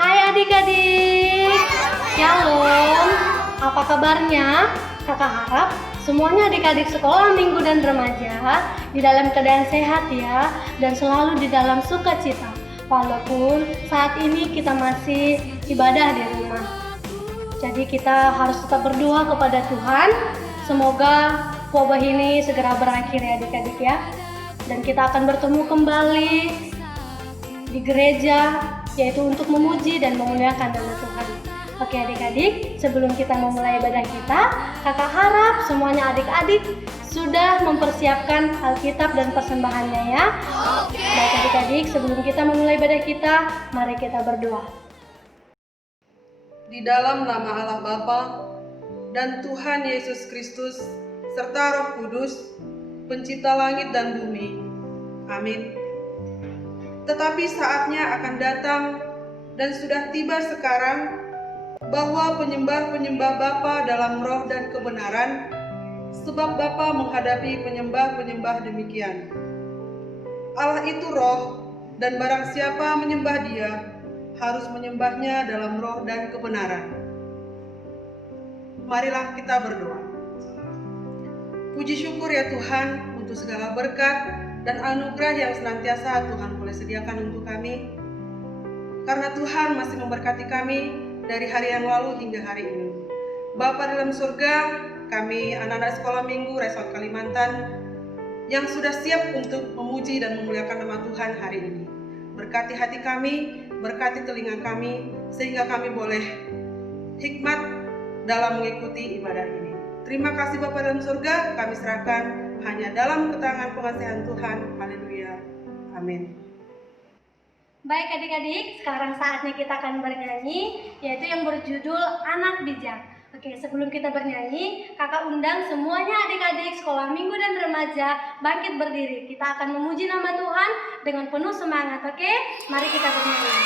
Hai adik-adik, Shalom. Apa kabarnya? Kakak harap semuanya adik-adik sekolah minggu dan remaja di dalam keadaan sehat ya, dan selalu di dalam sukacita. Walaupun saat ini kita masih ibadah di rumah. Jadi kita harus tetap berdoa kepada Tuhan. Semoga wabah ini segera berakhir ya adik-adik ya. Dan kita akan bertemu kembali di gereja, yaitu untuk memuji dan memuliakan nama Tuhan. Oke adik-adik, sebelum kita memulai ibadah kita, kakak harap semuanya adik-adik sudah mempersiapkan Alkitab dan persembahannya ya. Oke. Baik adik-adik, sebelum kita memulai ibadah kita, mari kita berdoa. Di dalam nama Allah Bapa dan Tuhan Yesus Kristus serta Roh Kudus, Pencipta langit dan bumi. Amin. Tetapi saatnya akan datang dan sudah tiba sekarang bahwa penyembah-penyembah Bapa dalam roh dan kebenaran, sebab Bapa menghadapi penyembah-penyembah demikian. Allah itu roh, dan barang siapa menyembah Dia harus menyembahnya dalam roh dan kebenaran. Marilah kita berdoa. Puji syukur ya Tuhan untuk segala berkat dan anugerah yang senantiasa Tuhan boleh sediakan untuk kami. Karena Tuhan masih memberkati kami dari hari yang lalu hingga hari ini. Bapa dalam surga, kami anak-anak sekolah minggu Resort Kalimantan yang sudah siap untuk memuji dan memuliakan nama Tuhan hari ini. Berkati hati kami, berkati telinga kami, sehingga kami boleh hikmat dalam mengikuti ibadah ini. Terima kasih Bapa dalam surga, kami serahkan hanya dalam ketangan pengasihan Tuhan. Haleluya. Amin. Baik adik-adik, sekarang saatnya kita akan bernyanyi, yaitu yang berjudul Anak Bijak. Oke, sebelum kita bernyanyi, kakak undang semuanya adik-adik sekolah minggu dan remaja bangkit berdiri. Kita akan memuji nama Tuhan dengan penuh semangat, oke? Mari kita bernyanyi.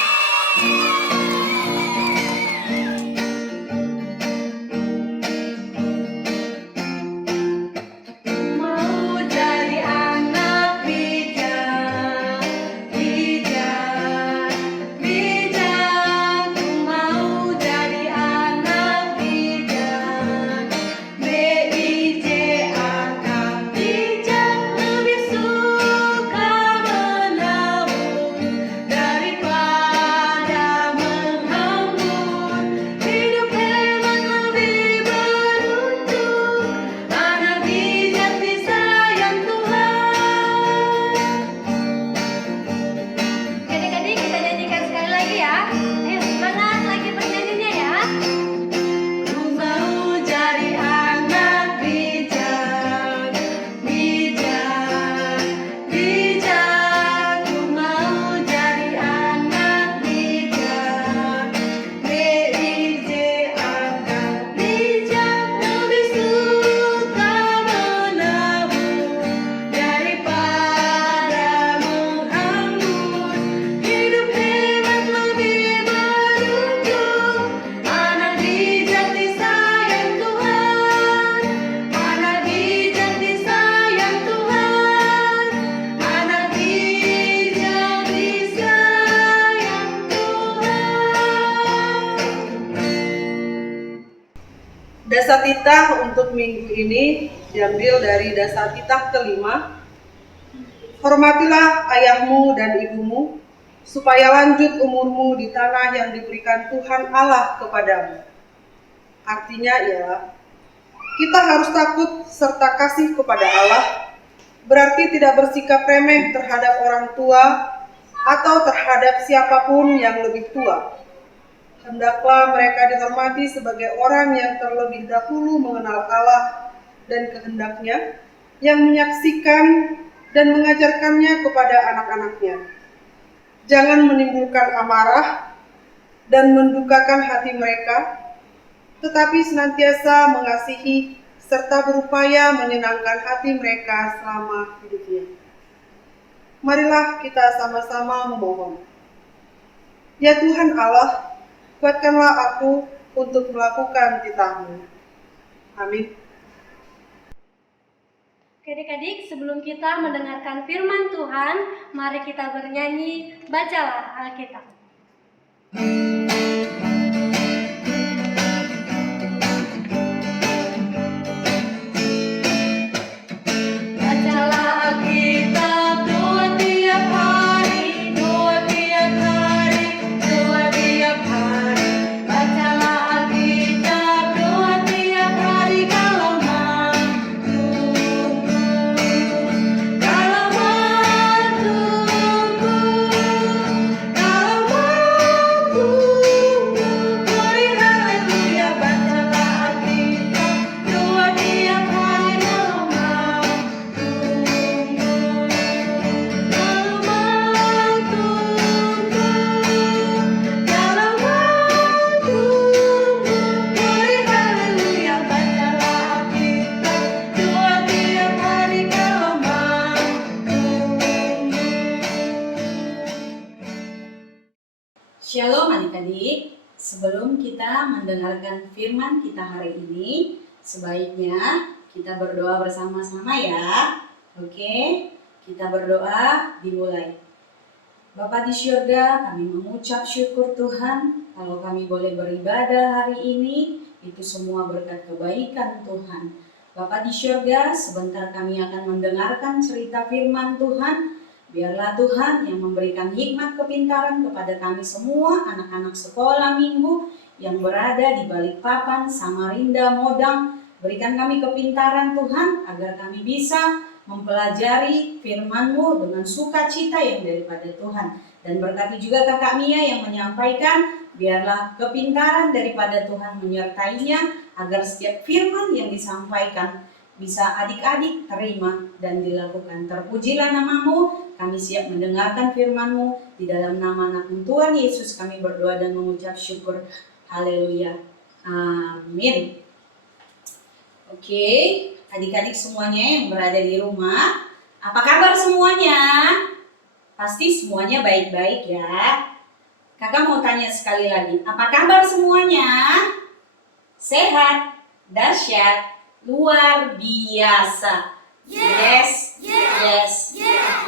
Dasar titah untuk minggu ini diambil dari dasar titah kelima. Hormatilah ayahmu dan ibumu, supaya lanjut umurmu di tanah yang diberikan Tuhan Allah kepadamu. Artinya ialah, kita harus takut serta kasih kepada Allah, berarti tidak bersikap remeh terhadap orang tua atau terhadap siapapun yang lebih tua. Hendaklah mereka dihormati sebagai orang yang terlebih dahulu mengenal Allah dan kehendaknya, yang menyaksikan dan mengajarkannya kepada anak-anaknya. Jangan menimbulkan amarah dan mendukakan hati mereka, tetapi senantiasa mengasihi serta berupaya menyenangkan hati mereka selama hidupnya. Marilah kita sama-sama memohon. Ya Tuhan Allah, kuatkanlah aku untuk melakukan titah-Mu. Amin. Oke adik-adik, sebelum kita mendengarkan firman Tuhan, mari kita bernyanyi, bacalah Alkitab. adik-adik, sebelum kita mendengarkan firman kita hari ini, sebaiknya kita berdoa bersama-sama ya. Oke, kita berdoa, dimulai. Bapa di syurga, kami mengucap syukur Tuhan kalau kami boleh beribadah hari ini, itu semua berkat kebaikan Tuhan. Bapa di syurga, sebentar kami akan mendengarkan cerita firman Tuhan. Biarlah Tuhan yang memberikan hikmat kepintaran kepada kami semua anak-anak sekolah minggu yang berada di Balikpapan, Samarinda, Modang. Berikan kami kepintaran Tuhan agar kami bisa mempelajari firman-Mu dengan sukacita yang daripada Tuhan. Dan berkati juga kakak Mia yang menyampaikan, biarlah kepintaran daripada Tuhan menyertainya agar setiap firman yang disampaikan bisa adik-adik terima dan dilakukan. Terpujilah nama-Mu, kami siap mendengarkan firman-Mu. Di dalam nama anak Tuhan Yesus kami berdoa dan mengucap syukur. Haleluya. Amin. Oke, adik-adik semuanya yang berada di rumah, apa kabar semuanya? Pasti semuanya baik-baik ya. Kakak mau tanya sekali lagi, apa kabar semuanya? Sehat, dahsyat, luar biasa. Yes, yes,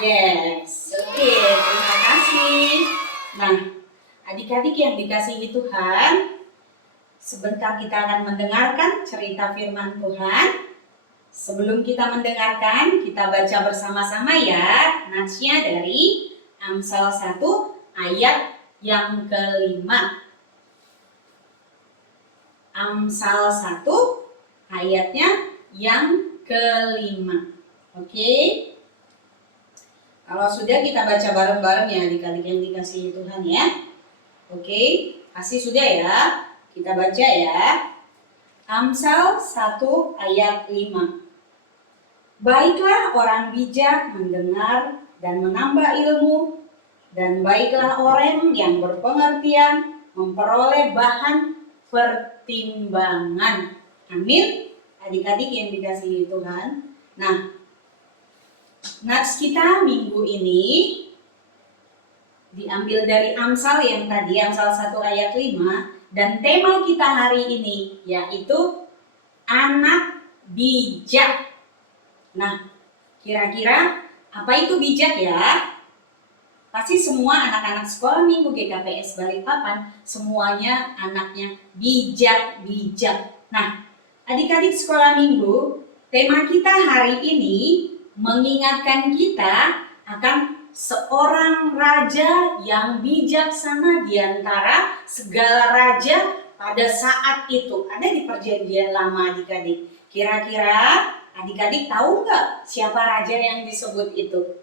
yes. Oke, terima kasih. Nah, adik-adik yang dikasihi Tuhan, sebentar kita akan mendengarkan cerita firman Tuhan. Sebelum kita mendengarkan, kita baca bersama-sama ya. Natsnya dari Amsal 1 ayat yang kelima. Amsal 1 ayatnya yang kelima. Oke. Kalau sudah kita baca bareng-bareng ya adik-adik yang dikasihi Tuhan ya. Oke, pasti sudah ya. Kita baca ya. Amsal 1 ayat 5. Baiklah orang bijak mendengar dan menambah ilmu, dan baiklah orang yang berpengertian memperoleh bahan pertimbangan. Amin. Adik-adik yang dikasihi Tuhan. Nah, nats kita minggu ini diambil dari Amsal yang tadi, Amsal 1 ayat 5. Dan tema kita hari ini yaitu anak bijak. Nah, kira-kira apa itu bijak ya? Pasti semua anak-anak sekolah minggu GKPS Balikpapan semuanya anaknya bijak-bijak. Nah, adik-adik sekolah minggu, tema kita hari ini mengingatkan kita akan seorang raja yang bijaksana di antara segala raja pada saat itu. Ada di perjanjian lama adik-adik. Kira-kira adik-adik tahu nggak siapa raja yang disebut itu?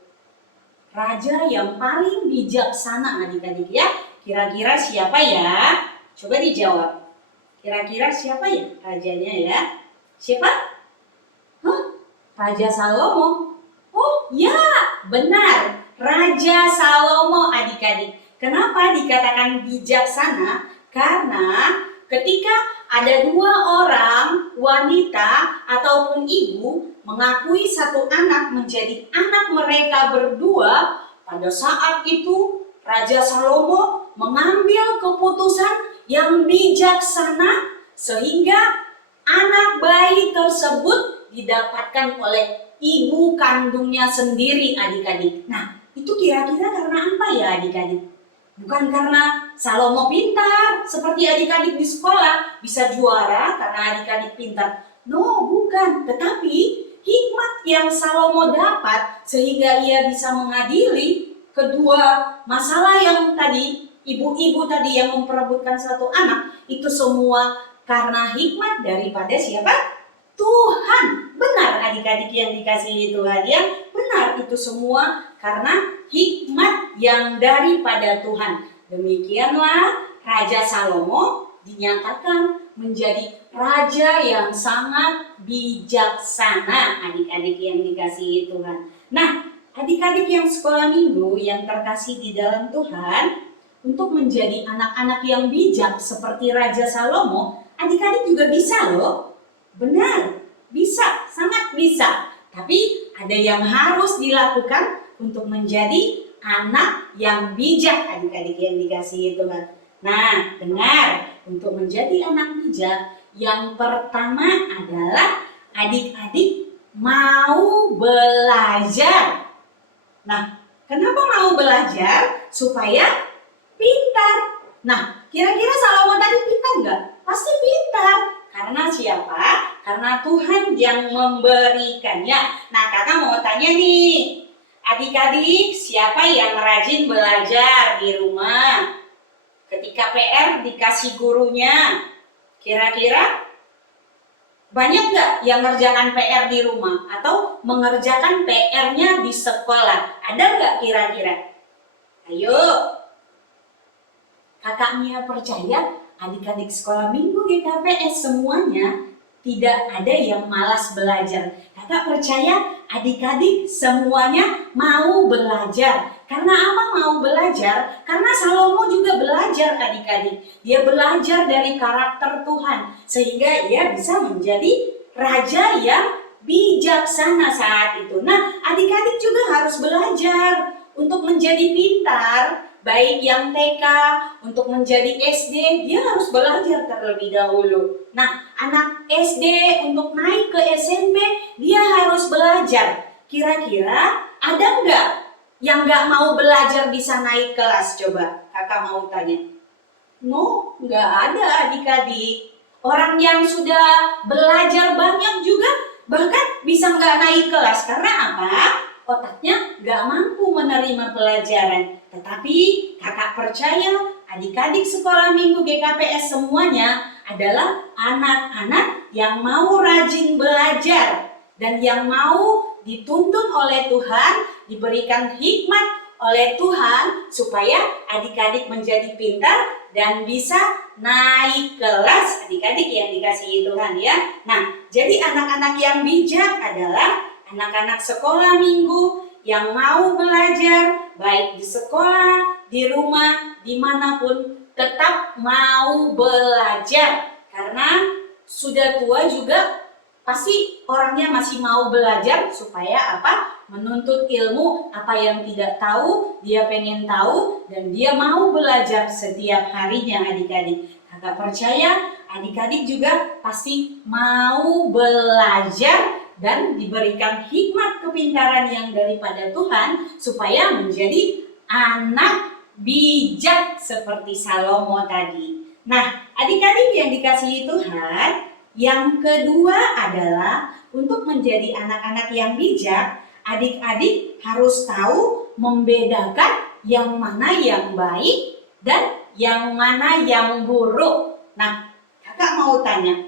Raja yang paling bijaksana adik-adik ya. Kira-kira siapa ya? Coba dijawab. Kira-kira siapa ya rajanya ya? Siapa? Raja Salomo. Oh ya, benar. Raja Salomo adik-adik. Kenapa dikatakan bijaksana? Karena ketika ada dua orang wanita ataupun ibu mengakui satu anak menjadi anak mereka berdua, pada saat itu Raja Salomo mengambil keputusan yang bijaksana sehingga anak bayi tersebut didapatkan oleh ibu kandungnya sendiri adik-adik. Nah, itu kira-kira karena apa ya adik-adik? Bukan karena Salomo pintar, seperti adik-adik di sekolah bisa juara karena adik-adik pintar. No, bukan. Tetapi hikmat yang Salomo dapat sehingga ia bisa mengadili kedua masalah yang tadi, ibu-ibu tadi yang memperebutkan satu anak, itu semua karena hikmat daripada siapa? Tuhan. Benar adik-adik yang dikasihi Tuhan ya. Benar, itu semua karena hikmat yang daripada Tuhan. Demikianlah Raja Salomo dinyatakan menjadi raja yang sangat bijaksana adik-adik yang dikasihi Tuhan. Nah, adik-adik yang sekolah minggu yang terkasih di dalam Tuhan, untuk menjadi anak-anak yang bijak seperti Raja Salomo, adik-adik juga bisa loh. Benar, bisa, sangat bisa. Tapi ada yang harus dilakukan untuk menjadi anak yang bijak adik-adik yang dikasihi Tuhan. Nah, dengar, untuk menjadi anak bijak, yang pertama adalah adik-adik mau belajar. Nah, kenapa mau belajar? Supaya pintar. Nah, kira-kira Salomo tadi pintar nggak? Pasti pintar. Karena siapa? Karena Tuhan yang memberikannya. Nah, kakak mau tanya nih, adik-adik siapa yang rajin belajar di rumah? Ketika PR dikasih gurunya, kira-kira banyak nggak yang ngerjakan PR di rumah? Atau mengerjakan PR-nya di sekolah? Ada nggak kira-kira? Ayo, kakak Mia percaya adik-adik sekolah minggu GKPS semuanya tidak ada yang malas belajar. Kakak percaya adik-adik semuanya mau belajar. Karena apa mau belajar? Karena Salomo juga belajar adik-adik. Dia belajar dari karakter Tuhan. Sehingga ia bisa menjadi raja yang bijaksana saat itu. Nah, adik-adik juga harus belajar untuk menjadi pintar. Baik yang TK, untuk menjadi SD, dia harus belajar terlebih dahulu. Nah, anak SD untuk naik ke SMP, dia harus belajar. Kira-kira ada nggak yang nggak mau belajar bisa naik kelas? Coba, kakak mau tanya. No, nggak ada adik-adik. Orang yang sudah belajar banyak juga bahkan bisa nggak naik kelas. Karena apa? Otaknya nggak mampu menerima pelajaran. Tetapi kakak percaya adik-adik sekolah minggu GKPS semuanya adalah anak-anak yang mau rajin belajar dan yang mau dituntun oleh Tuhan, diberikan hikmat oleh Tuhan supaya adik-adik menjadi pintar dan bisa naik kelas. Adik-adik yang dikasihi Tuhan ya. Nah, jadi anak-anak yang bijak adalah anak-anak sekolah minggu yang mau belajar, baik di sekolah, di rumah, dimanapun, tetap mau belajar. Karena sudah tua juga pasti orangnya masih mau belajar supaya apa? Menuntut ilmu, apa yang tidak tahu, dia pengen tahu dan dia mau belajar setiap harinya adik-adik. Kakak percaya adik-adik juga pasti mau belajar dan diberikan hikmat kepintaran yang daripada Tuhan supaya menjadi anak bijak seperti Salomo tadi. Nah, adik-adik yang dikasihi Tuhan, yang kedua adalah untuk menjadi anak-anak yang bijak, adik-adik harus tahu membedakan yang mana yang baik dan yang mana yang buruk. Nah, kakak mau tanya,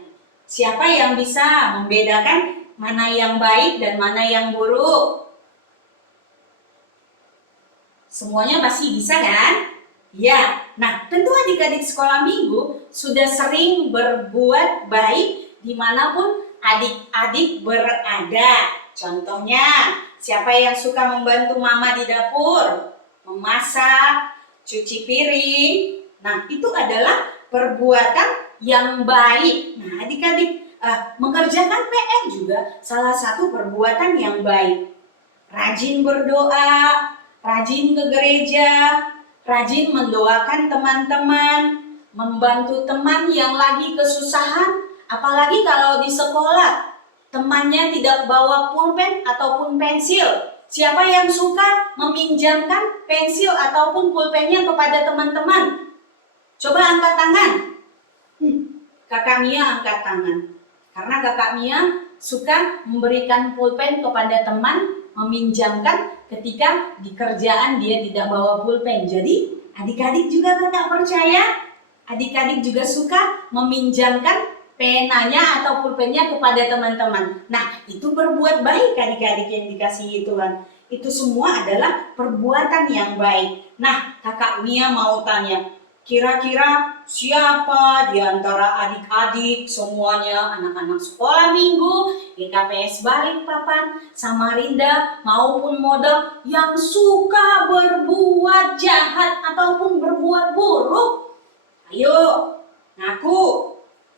siapa yang bisa membedakan mana yang baik dan mana yang buruk? Semuanya pasti bisa kan? Ya, nah tentu adik-adik sekolah minggu sudah sering berbuat baik dimanapun adik-adik berada. Contohnya, siapa yang suka membantu mama di dapur? Memasak, cuci piring. Nah, itu adalah perbuatan yang baik. Nah, adik-adik mengerjakan PR juga salah satu perbuatan yang baik. Rajin berdoa, rajin ke gereja, rajin mendoakan teman-teman, membantu teman yang lagi kesusahan, apalagi kalau di sekolah temannya tidak bawa pulpen ataupun pensil. Siapa yang suka meminjamkan pensil ataupun pulpennya kepada teman-teman? Coba angkat tangan. Kakak Mia angkat tangan. Karena kakak Mia suka memberikan pulpen kepada teman, meminjamkan ketika di kerjaan dia tidak bawa pulpen. Jadi adik-adik juga kakak percaya, adik-adik juga suka meminjamkan penanya atau pulpennya kepada teman-teman. Nah, itu berbuat baik adik-adik yang dikasihi Tuhan. Itu semua adalah perbuatan yang baik. Nah, kakak Mia mau tanya, kira-kira siapa di antara adik-adik semuanya, anak-anak sekolah minggu, GKPS Balikpapan, Samarinda maupun Model yang suka berbuat jahat ataupun berbuat buruk? Ayo, ngaku.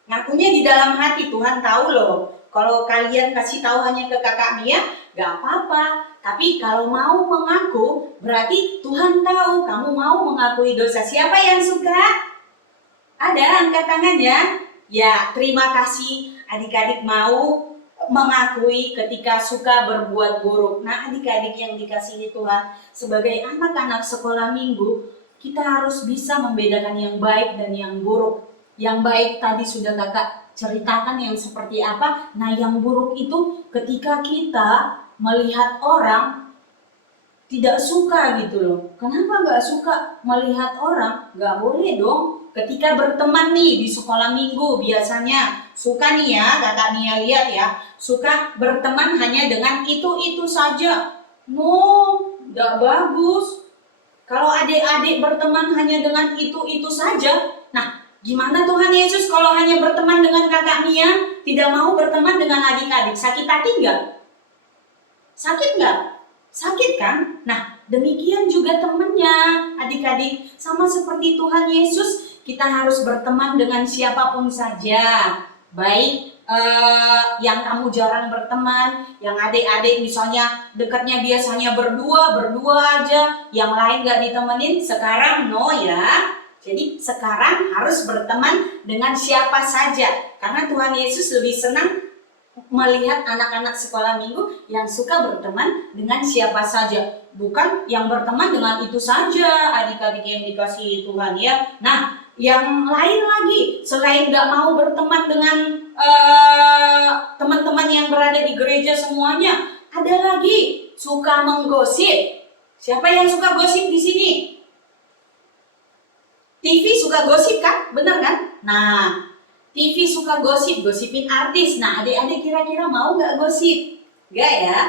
Ngakunya di dalam hati, Tuhan tahu loh. Kalau kalian kasih tahu hanya ke kakak Mia, gak apa-apa. Tapi kalau mau mengaku, berarti Tuhan tahu kamu mau mengakui dosa. Siapa yang suka? Ada, angkat tangannya. Ya, terima kasih adik-adik mau mengakui ketika suka berbuat buruk. Nah, adik-adik yang dikasihi Tuhan, sebagai anak-anak sekolah minggu, kita harus bisa membedakan yang baik dan yang buruk. Yang baik tadi sudah kakak ceritakan yang seperti apa. Nah, yang buruk itu ketika kita melihat orang tidak suka gitu loh. Kenapa nggak suka melihat orang? Nggak boleh dong. Ketika berteman nih di sekolah minggu biasanya suka nih ya, kakak Nia lihat ya, suka berteman hanya dengan itu saja. No, nggak bagus. Kalau adik-adik berteman hanya dengan itu saja, nah gimana Tuhan Yesus kalau hanya berteman dengan kakak Nia, tidak mau berteman dengan adik-adik? Sakit hati nggak? Sakit nggak? Sakit kan? Nah, demikian juga temannya, adik-adik. Sama seperti Tuhan Yesus, kita harus berteman dengan siapapun saja. Baik yang kamu jarang berteman, yang adik-adik misalnya dekatnya biasanya berdua aja, yang lain gak ditemenin, sekarang no ya. Jadi sekarang harus berteman dengan siapa saja, karena Tuhan Yesus lebih senang melihat anak-anak sekolah minggu yang suka berteman dengan siapa saja, bukan yang berteman dengan itu saja, adik-adik yang dikasihi Tuhan ya. Nah, yang lain lagi, selain gak mau berteman dengan teman-teman yang berada di gereja semuanya, ada lagi suka menggosip. Siapa yang suka gosip di sini? TV suka gosip kan? Bener kan? Nah, TV suka gosip, gosipin artis. Nah, adik-adik kira-kira mau gak gosip? Enggak ya?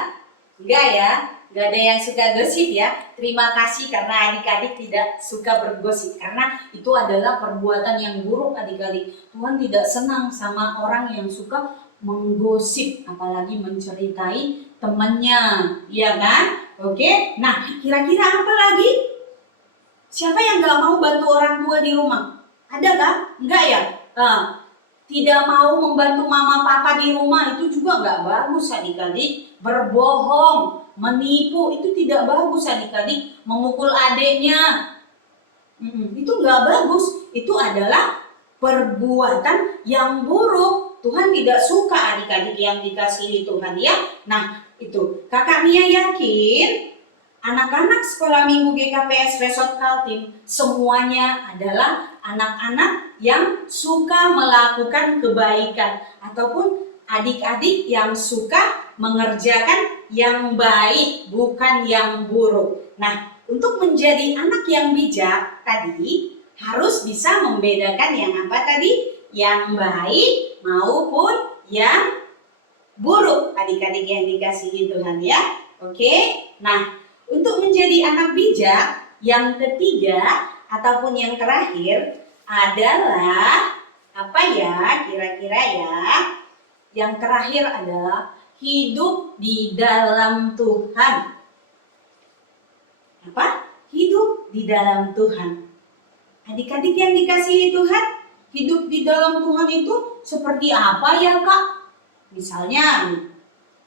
Enggak ya? Gak ada yang suka gosip ya. Terima kasih karena adik-adik tidak suka bergosip. Karena itu adalah perbuatan yang buruk adik-adik. Tuhan tidak senang sama orang yang suka menggosip. Apalagi menceritai temannya. Iya kan? Oke. Nah, kira-kira apa lagi? Siapa yang gak mau bantu orang tua di rumah? Ada kan? Enggak ya? Tidak mau membantu mama papa di rumah itu juga nggak bagus adik-adik. Berbohong, menipu itu tidak bagus adik-adik. Memukul adiknya itu nggak bagus. Itu adalah perbuatan yang buruk. Tuhan tidak suka adik-adik yang dikasihi Tuhan ya. Nah itu kakak Mia yakin anak-anak sekolah minggu GKPS Resort Kaltim semuanya adalah anak-anak yang suka melakukan kebaikan ataupun adik-adik yang suka mengerjakan yang baik bukan yang buruk. Nah, untuk menjadi anak yang bijak tadi harus bisa membedakan yang apa tadi? Yang baik maupun yang buruk adik-adik yang dikasihi Tuhan ya. Oke. Nah, untuk menjadi anak bijak, yang ketiga ataupun yang terakhir adalah apa ya kira-kira ya? Yang terakhir adalah hidup di dalam Tuhan. Apa? Hidup di dalam Tuhan. Adik-adik yang dikasihi Tuhan, hidup di dalam Tuhan itu seperti apa ya Kak? Misalnya,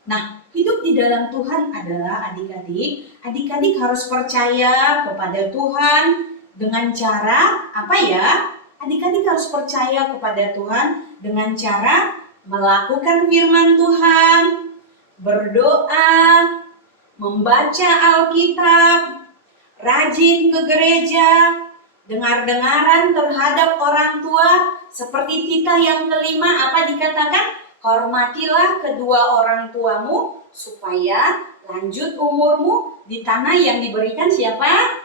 nah hidup di dalam Tuhan adalah adik-adik harus percaya kepada Tuhan dengan cara apa ya? Adik-adik harus percaya kepada Tuhan dengan cara melakukan firman Tuhan, berdoa, membaca Alkitab, rajin ke gereja, dengar-dengaran terhadap orang tua, seperti kita yang kelima apa dikatakan? Hormatilah kedua orang tuamu supaya lanjut umurmu di tanah yang diberikan siapa?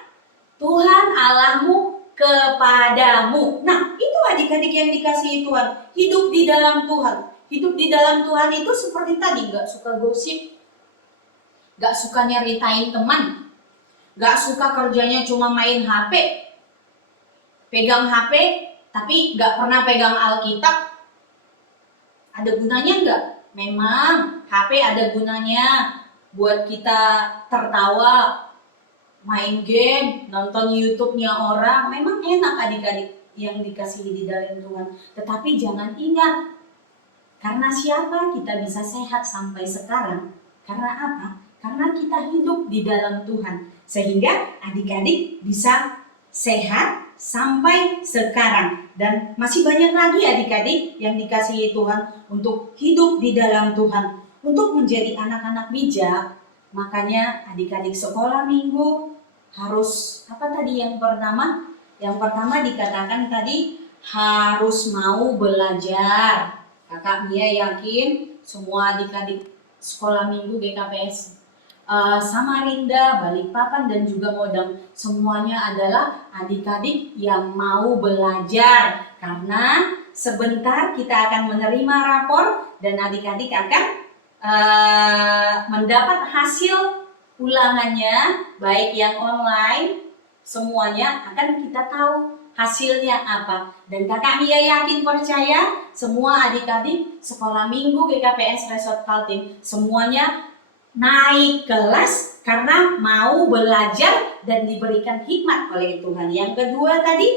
Tuhan Allahmu kepadamu. Nah, itu adik-adik yang dikasihi Tuhan. Hidup di dalam Tuhan. Hidup di dalam Tuhan itu seperti tadi, gak suka gosip, gak suka nyeritain teman, gak suka kerjanya cuma main HP, pegang HP tapi gak pernah pegang Alkitab. Ada gunanya enggak? Memang HP ada gunanya buat kita tertawa, main game, nonton YouTube-nya orang. Memang enak adik-adik yang dikasihi di dalam Tuhan. Tetapi jangan ingat, karena siapa kita bisa sehat sampai sekarang? Karena apa? Karena kita hidup di dalam Tuhan. Sehingga adik-adik bisa sehat sampai sekarang. Dan masih banyak lagi adik-adik yang dikasihi Tuhan untuk hidup di dalam Tuhan, untuk menjadi anak-anak bijak. Makanya adik-adik sekolah minggu harus apa tadi yang pertama? Yang pertama dikatakan tadi harus mau belajar. Kakak Mia yakin semua adik-adik sekolah minggu GKPS Samarinda, Balikpapan dan juga Modang semuanya adalah adik-adik yang mau belajar, karena sebentar kita akan menerima rapor dan adik-adik akan mendapat hasil ulangannya, baik yang online, semuanya akan kita tahu hasilnya apa. Dan kakak Mia yakin percaya semua adik-adik sekolah minggu GKPS Resort Kaltim semuanya naik kelas karena mau belajar dan diberikan hikmat oleh Tuhan. Yang kedua tadi,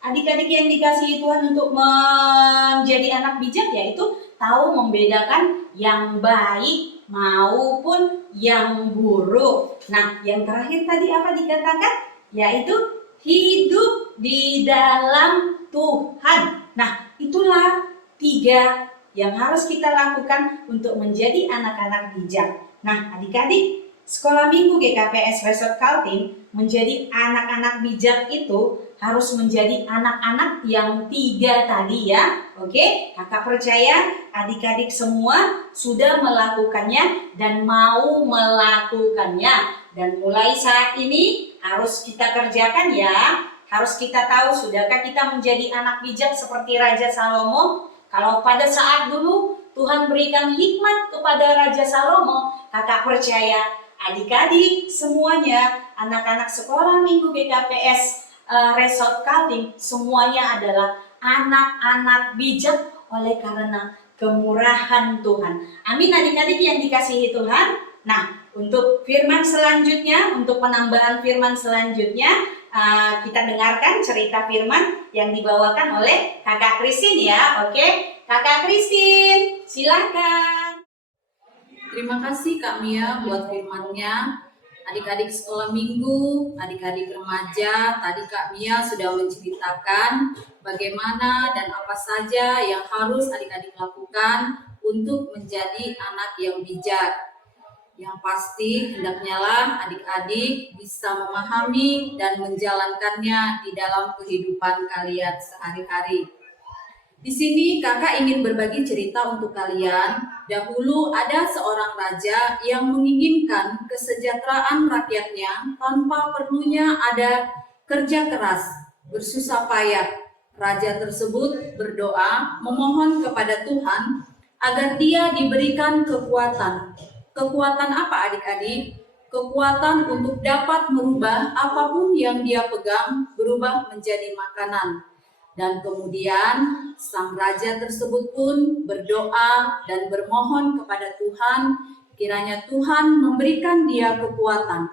adik-adik yang dikasihi Tuhan untuk menjadi anak bijak yaitu tahu membedakan yang baik maupun yang buruk. Nah, yang terakhir tadi apa dikatakan? Yaitu hidup di dalam Tuhan. Nah, itulah 3 yang harus kita lakukan untuk menjadi anak-anak bijak. Nah, adik-adik sekolah minggu GKPS Resort Kaltim menjadi anak-anak bijak itu harus menjadi anak-anak yang 3 tadi ya. Oke, kakak percaya adik-adik semua sudah melakukannya dan mau melakukannya. Dan mulai saat ini harus kita kerjakan ya. Harus kita tahu, sudahkah kita menjadi anak bijak seperti Raja Salomo? Kalau pada saat dulu Tuhan berikan hikmat kepada Raja Salomo, kakak percaya adik-adik semuanya, anak-anak sekolah minggu GKPS Resort Kaltim semuanya adalah anak-anak bijak oleh karena kemurahan Tuhan. Amin adik-adik yang dikasihi Tuhan. Nah, untuk firman selanjutnya, untuk penambahan firman selanjutnya, kita dengarkan cerita firman yang dibawakan oleh kakak Christine ya. Oke, kakak Christine, silakan. Terima kasih Kak Mia buat firman-Nya. Adik-adik sekolah minggu, adik-adik remaja, tadi Kak Mia sudah menceritakan bagaimana dan apa saja yang harus adik-adik lakukan untuk menjadi anak yang bijak. Yang pasti hendaknya lah adik-adik bisa memahami dan menjalankannya di dalam kehidupan kalian sehari-hari. Di sini kakak ingin berbagi cerita untuk kalian. Dahulu ada seorang raja yang menginginkan kesejahteraan rakyatnya tanpa perlunya ada kerja keras, bersusah payah. Raja tersebut berdoa memohon kepada Tuhan agar dia diberikan kekuatan. Kekuatan apa adik-adik? Kekuatan untuk dapat merubah apapun yang dia pegang berubah menjadi makanan. Dan kemudian sang raja tersebut pun berdoa dan bermohon kepada Tuhan, kiranya Tuhan memberikan dia kekuatan.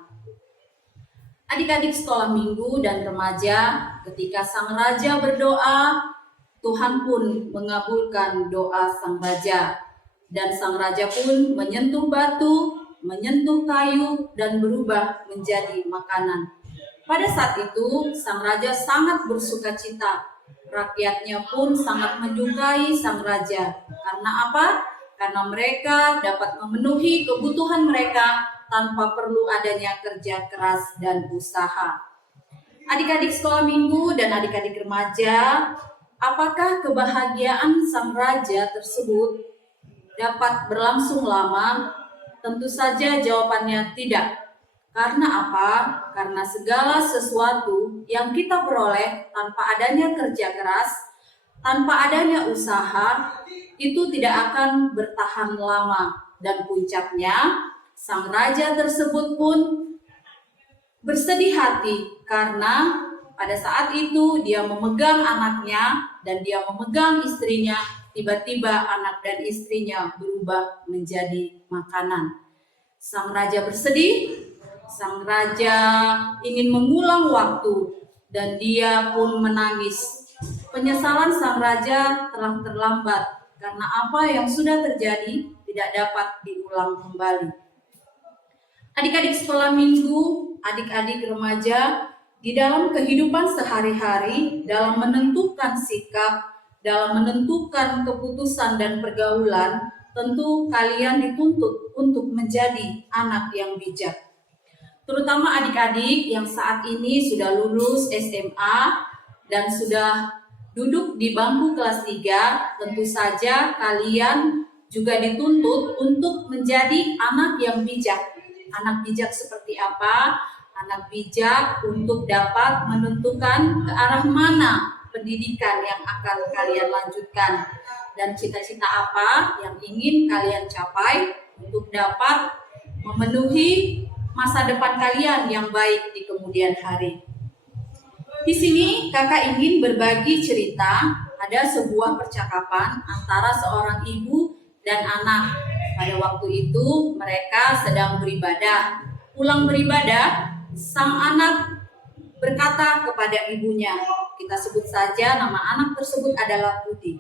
Adik-adik sekolah minggu dan remaja, ketika sang raja berdoa, Tuhan pun mengabulkan doa sang raja. Dan sang raja pun menyentuh batu, menyentuh kayu, dan berubah menjadi makanan. Pada saat itu, sang raja sangat bersuka cita. Rakyatnya pun sangat menyukai sang raja. Karena apa? Karena mereka dapat memenuhi kebutuhan mereka tanpa perlu adanya kerja keras dan usaha. Adik-adik sekolah minggu dan adik-adik remaja, apakah kebahagiaan sang raja tersebut dapat berlangsung lama? Tentu saja jawabannya tidak. Karena apa? Karena segala sesuatu yang kita peroleh tanpa adanya kerja keras, tanpa adanya usaha, itu tidak akan bertahan lama. Dan puncaknya, sang raja tersebut pun bersedih hati karena pada saat itu dia memegang anaknya dan dia memegang istrinya, tiba-tiba anak dan istrinya berubah menjadi makanan. Sang raja bersedih. Sang raja ingin mengulang waktu dan dia pun menangis. Penyesalan sang raja telah terlambat karena apa yang sudah terjadi tidak dapat diulang kembali. Adik-adik sekolah minggu, adik-adik remaja, di dalam kehidupan sehari-hari, dalam menentukan sikap, dalam menentukan keputusan dan pergaulan, tentu kalian dituntut untuk menjadi anak yang bijak. Terutama adik-adik yang saat ini sudah lulus SMA dan sudah duduk di bangku kelas 3, tentu saja kalian juga dituntut untuk menjadi anak yang bijak. Anak bijak seperti apa? Anak bijak untuk dapat menentukan ke arah mana pendidikan yang akan kalian lanjutkan dan cita-cita apa yang ingin kalian capai untuk dapat memenuhi masa depan kalian yang baik di kemudian hari. Di sini kakak ingin berbagi cerita. Ada sebuah percakapan antara seorang ibu dan anak. Pada waktu itu mereka sedang beribadah. Pulang beribadah, sang anak berkata kepada ibunya, kita sebut saja nama anak tersebut adalah Budi.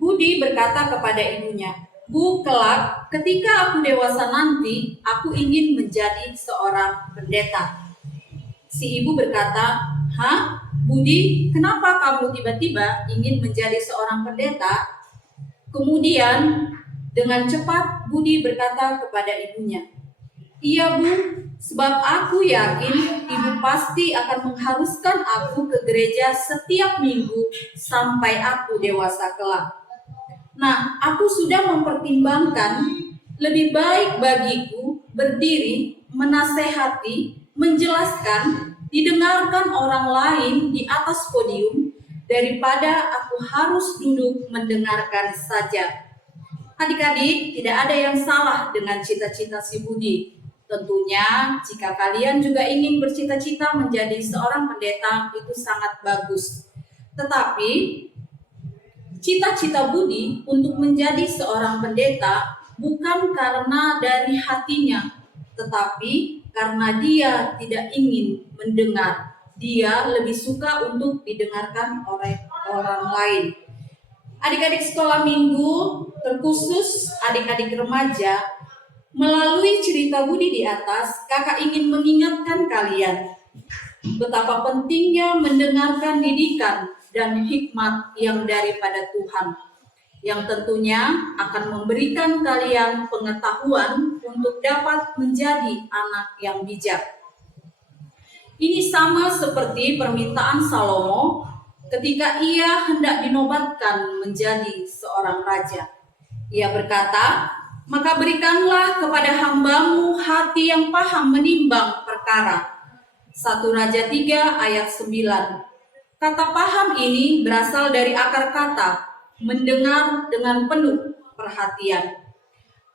Budi berkata kepada ibunya, Bu, kelak ketika aku dewasa nanti, aku ingin menjadi seorang pendeta. Si ibu berkata, hah? Budi, kenapa kamu tiba-tiba ingin menjadi seorang pendeta? Kemudian dengan cepat Budi berkata kepada ibunya, iya Bu, sebab aku yakin ibu pasti akan mengharuskan aku ke gereja setiap minggu sampai aku dewasa kelak. Nah, aku sudah mempertimbangkan lebih baik bagiku berdiri, menasehati, menjelaskan, didengarkan orang lain di atas podium daripada aku harus duduk mendengarkan saja. Adik-adik, tidak ada yang salah dengan cita-cita si Budi. Tentunya jika kalian juga ingin bercita-cita menjadi seorang pendeta, itu sangat bagus. Tetapi cita-cita Budi untuk menjadi seorang pendeta bukan karena dari hatinya, tetapi karena dia tidak ingin mendengar. Dia lebih suka untuk didengarkan oleh orang lain. Adik-adik sekolah minggu, terkhusus adik-adik remaja, melalui cerita Budi di atas, kakak ingin mengingatkan kalian betapa pentingnya mendengarkan didikan dan hikmat yang daripada Tuhan, yang tentunya akan memberikan kalian pengetahuan untuk dapat menjadi anak yang bijak. Ini sama seperti permintaan Salomo ketika ia hendak dinobatkan menjadi seorang raja. Ia berkata, maka berikanlah kepada hambamu hati yang paham menimbang perkara. 1 Raja 3 ayat 9. Kata paham ini berasal dari akar kata mendengar dengan penuh perhatian.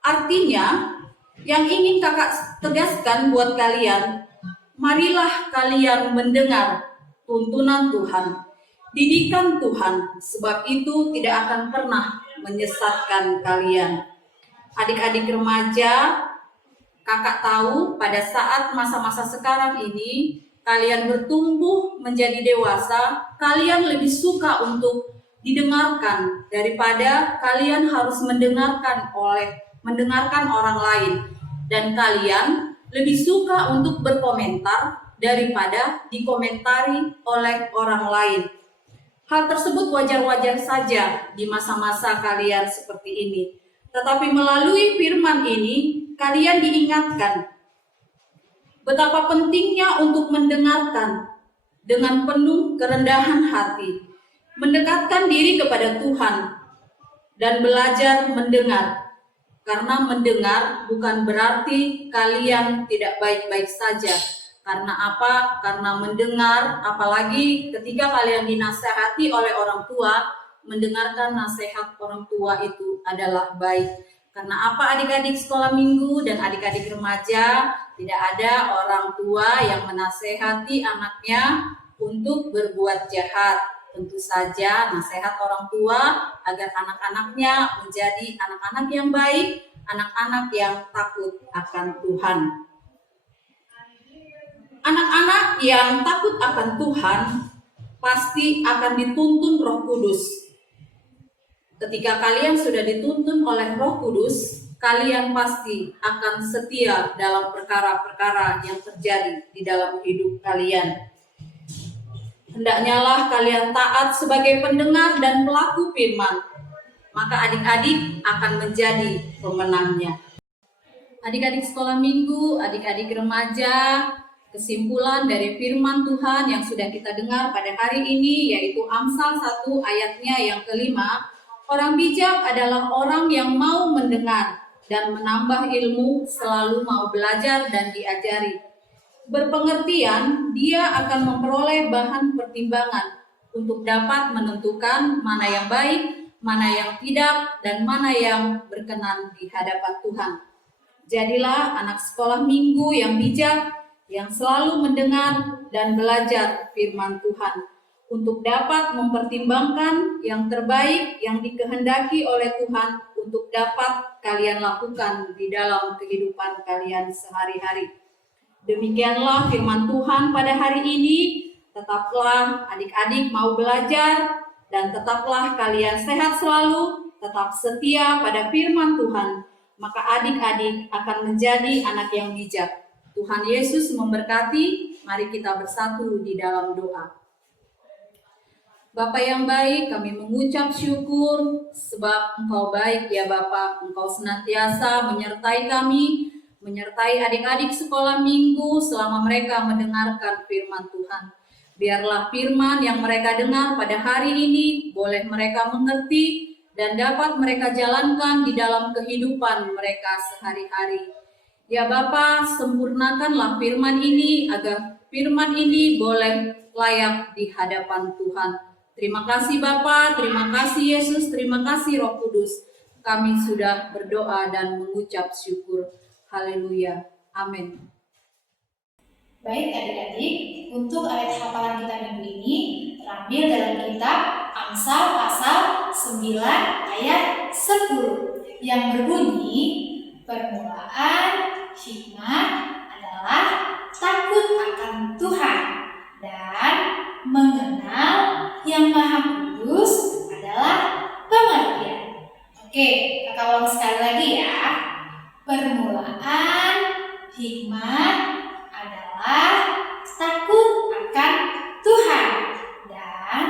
Artinya, yang ingin kakak tegaskan buat kalian, marilah kalian mendengar tuntunan Tuhan, didikan Tuhan, sebab itu tidak akan pernah menyesatkan kalian. Adik-adik remaja, kakak tahu pada saat masa-masa sekarang ini, kalian bertumbuh menjadi dewasa, kalian lebih suka untuk didengarkan daripada kalian harus mendengarkan orang lain. Dan kalian lebih suka untuk berkomentar daripada dikomentari oleh orang lain. Hal tersebut wajar-wajar saja di masa-masa kalian seperti ini. Tetapi melalui firman ini, kalian diingatkan betapa pentingnya untuk mendengarkan dengan penuh kerendahan hati, mendekatkan diri kepada Tuhan, dan belajar mendengar. Karena mendengar bukan berarti kalian tidak baik-baik saja. Karena apa? Karena mendengar, apalagi ketika kalian dinasehati oleh orang tua, mendengarkan nasihat orang tua itu adalah baik. Karena apa adik-adik sekolah minggu dan adik-adik remaja, tidak ada orang tua yang menasehati anaknya untuk berbuat jahat. Tentu saja nasihat orang tua agar anak-anaknya menjadi anak-anak yang baik, anak-anak yang takut akan Tuhan. Anak-anak yang takut akan Tuhan pasti akan dituntun Roh Kudus. Ketika kalian sudah dituntun oleh Roh Kudus, kalian pasti akan setia dalam perkara-perkara yang terjadi di dalam hidup kalian. Hendaknya lah kalian taat sebagai pendengar dan pelaku firman, maka adik-adik akan menjadi pemenangnya. Adik-adik sekolah minggu, adik-adik remaja, kesimpulan dari firman Tuhan yang sudah kita dengar pada hari ini yaitu Amsal 1 ayatnya yang kelima, orang bijak adalah orang yang mau mendengar dan menambah ilmu, selalu mau belajar dan diajari. Berpengertian, dia akan memperoleh bahan pertimbangan untuk dapat menentukan mana yang baik, mana yang tidak, dan mana yang berkenan di hadapan Tuhan. Jadilah anak sekolah minggu yang bijak, yang selalu mendengar dan belajar firman Tuhan untuk dapat mempertimbangkan yang terbaik yang dikehendaki oleh Tuhan untuk dapat kalian lakukan di dalam kehidupan kalian sehari-hari. Demikianlah firman Tuhan pada hari ini. Tetaplah adik-adik mau belajar dan tetaplah kalian sehat selalu, tetap setia pada firman Tuhan. Maka adik-adik akan menjadi anak yang bijak. Tuhan Yesus memberkati. Mari kita bersatu di dalam doa. Bapa yang baik, kami mengucap syukur sebab Engkau baik ya Bapa. Engkau senantiasa menyertai kami, menyertai adik-adik sekolah minggu selama mereka mendengarkan firman Tuhan. Biarlah firman yang mereka dengar pada hari ini boleh mereka mengerti dan dapat mereka jalankan di dalam kehidupan mereka sehari-hari. Ya Bapa, sempurnakanlah firman ini agar firman ini boleh layak di hadapan Tuhan. Terima kasih Bapa, terima kasih Yesus, terima kasih Roh Kudus. Kami sudah berdoa dan mengucap syukur. Haleluya. Amin. Baik adik-adik, untuk ayat hafalan kita minggu ini terambil dalam kitab Amsal pasal 9 ayat 10 yang berbunyi, permulaan hikmat adalah takut akan Tuhan dan mengenal yang Maha Kudus adalah pengertian. Oke, kakak ulang sekali lagi ya. Permulaan hikmat adalah takut akan Tuhan dan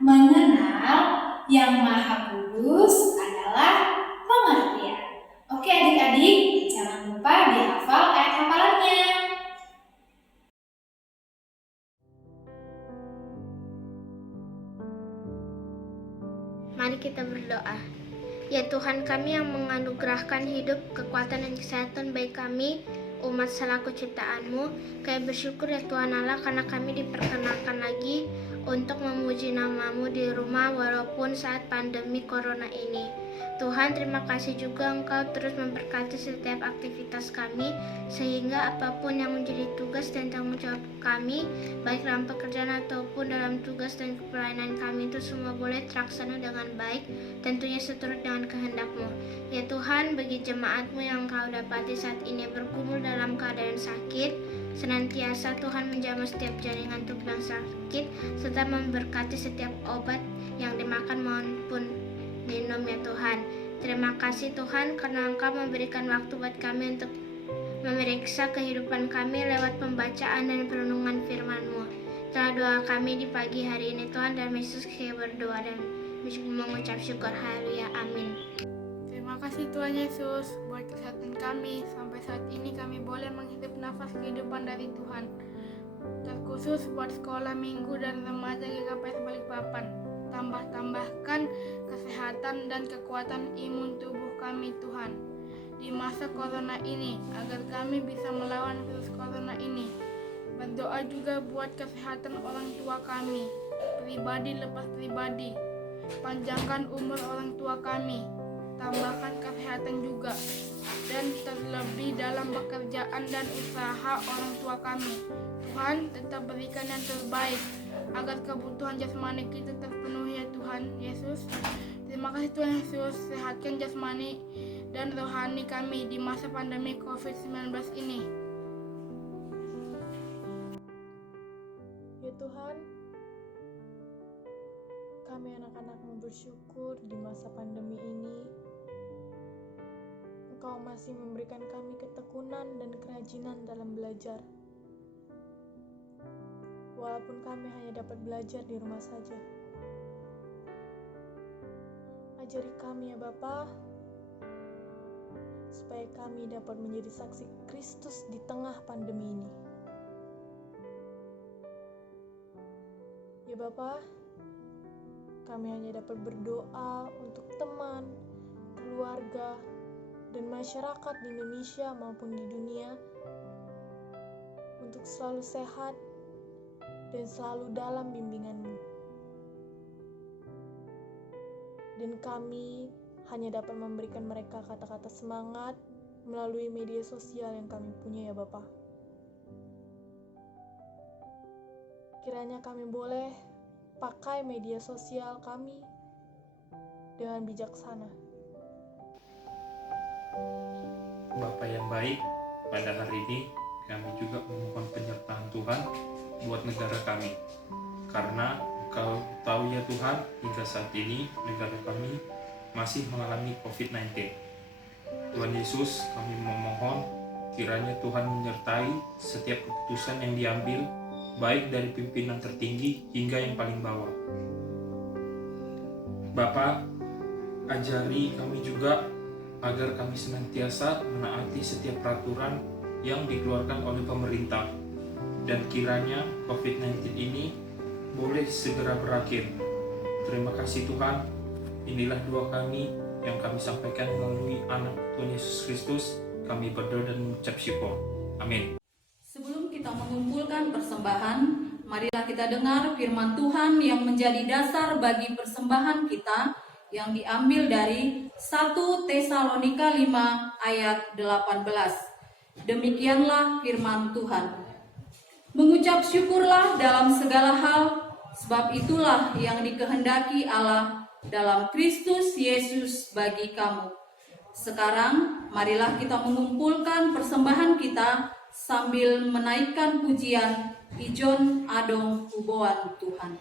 mengenal yang Maha Kudus adalah pengertian. Oke adik-adik, jangan lupa dihafal ayat hafalannya. Mari kita berdoa. Ya Tuhan kami yang menganugerahkan hidup, kekuatan dan kesehatan bagi kami, umat selaku ciptaan-Mu, kami bersyukur ya Tuhan Allah karena kami diperkenalkan lagi untuk memuji nama-Mu di rumah walaupun saat pandemi corona ini. Tuhan, terima kasih juga Engkau terus memberkati setiap aktivitas kami, sehingga apapun yang menjadi tugas dan tanggung jawab kami, baik dalam pekerjaan ataupun dalam tugas dan pelayanan kami, itu semua boleh terlaksana dengan baik, tentunya seturut dengan kehendak-Mu. Ya Tuhan, bagi jemaat-Mu yang Engkau dapati saat ini bergumul dalam keadaan sakit, senantiasa Tuhan menjamah setiap jaringan tubuh yang sakit, serta memberkati setiap obat yang dimakan maupun minum ya Tuhan. Terima kasih Tuhan karena Engkau memberikan waktu buat kami untuk memeriksa kehidupan kami lewat pembacaan dan perenungan firman-Mu. Telah doa kami di pagi hari ini Tuhan, dan Yesus kami berdoa dan mengucap syukur. Haleluya, amin. Terima kasih Tuhan Yesus buat kesehatan kami. Sampai saat ini kami boleh menghirup nafas kehidupan dari Tuhan. Terkhusus buat sekolah minggu dan remaja GKPS Balikpapan. Tambahkan kesehatan dan kekuatan imun tubuh kami Tuhan di masa corona ini, agar kami bisa melawan virus corona ini. Berdoa juga buat kesehatan orang tua kami, pribadi lepas pribadi. Panjangkan umur orang tua kami, tambahkan kesehatan juga, dan terlebih dalam pekerjaan dan usaha orang tua kami. Tuhan, tetap berikan yang terbaik agar kebutuhan jasmani kita terpenuhi ya Tuhan Yesus. Terima kasih Tuhan Yesus, sehatkan jasmani dan rohani kami di masa pandemi COVID-19 ini. Ya Tuhan, kami anak-anak-Mu bersyukur di masa pandemi ini Engkau masih memberikan kami ketekunan dan kerajinan dalam belajar. Walaupun kami hanya dapat belajar di rumah saja. Ajari kami ya Bapa, supaya kami dapat menjadi saksi Kristus di tengah pandemi ini. Ya Bapa, kami hanya dapat berdoa untuk teman, keluarga, dan masyarakat di Indonesia maupun di dunia untuk selalu sehat dan selalu dalam bimbingan-Mu. Dan kami hanya dapat memberikan mereka kata-kata semangat melalui media sosial yang kami punya ya Bapa. Kiranya kami boleh pakai media sosial kami dengan bijaksana. Bapa yang baik, pada hari ini kami juga memohon penyertaan Tuhan buat negara kami. Karena Engkau tahu ya Tuhan, hingga saat ini negara kami masih mengalami COVID-19. Tuhan Yesus, kami memohon kiranya Tuhan menyertai setiap keputusan yang diambil, baik dari pimpinan tertinggi hingga yang paling bawah. Bapa, ajari kami juga agar kami senantiasa menaati setiap peraturan yang dikeluarkan oleh pemerintah. Dan kiranya COVID-19 ini boleh segera berakhir. Terima kasih Tuhan. Inilah doa kami yang kami sampaikan melalui anak Tuhan Yesus Kristus. Kami berdoa dan mengucap syukur. Amin. Sebelum kita mengumpulkan persembahan, marilah kita dengar firman Tuhan yang menjadi dasar bagi persembahan kita yang diambil dari 1 Tesalonika 5 ayat 18. Demikianlah firman Tuhan. Mengucap syukurlah dalam segala hal, sebab itulah yang dikehendaki Allah dalam Kristus Yesus bagi kamu. Sekarang, marilah kita mengumpulkan persembahan kita sambil menaikkan pujian Ijon Adong Huboan Tuhan.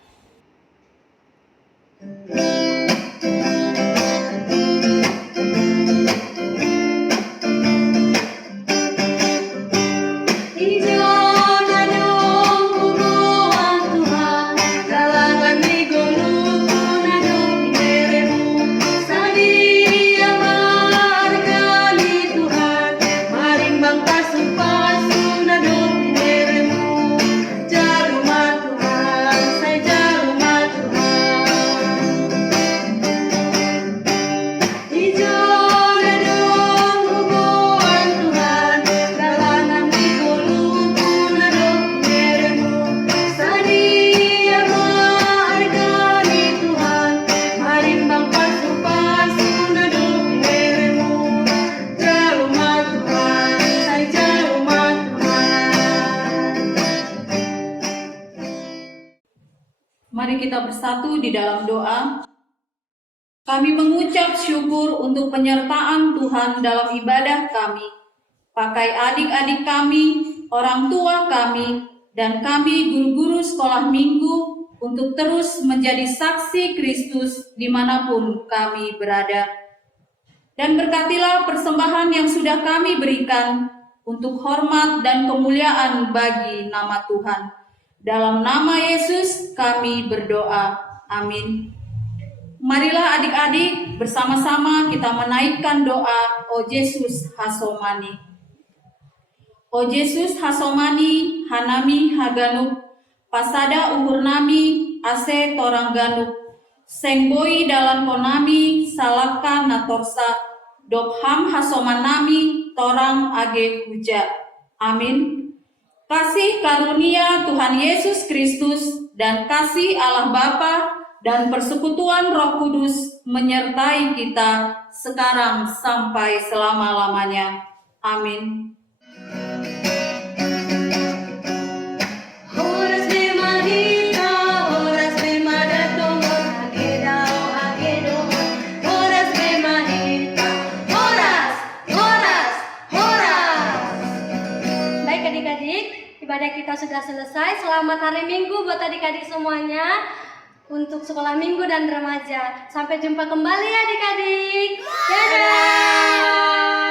Mari kita bersatu di dalam doa. Kami mengucap syukur untuk penyertaan Tuhan dalam ibadah kami. Pakai adik-adik kami, orang tua kami, dan kami guru-guru sekolah minggu untuk terus menjadi saksi Kristus dimanapun kami berada. Dan berkatilah persembahan yang sudah kami berikan untuk hormat dan kemuliaan bagi nama Tuhan. Dalam nama Yesus kami berdoa. Amin. Marilah adik-adik bersama-sama kita menaikkan doa O Yesus Hasomani. O Yesus Hasomani Hanami Haganuk Pasada Uhur Nami Ase Torang Ganuk Sengboi dalam konami Salaka Natorsa Dokham Hasomanami Torang Age Huja. Amin. Kasih karunia Tuhan Yesus Kristus dan kasih Allah Bapa dan persekutuan Roh Kudus menyertai kita sekarang sampai selama-lamanya. Amin. Ibadah kita sudah selesai. Selamat hari Minggu buat adik-adik semuanya untuk sekolah minggu dan remaja. Sampai jumpa kembali adik-adik. Dadah.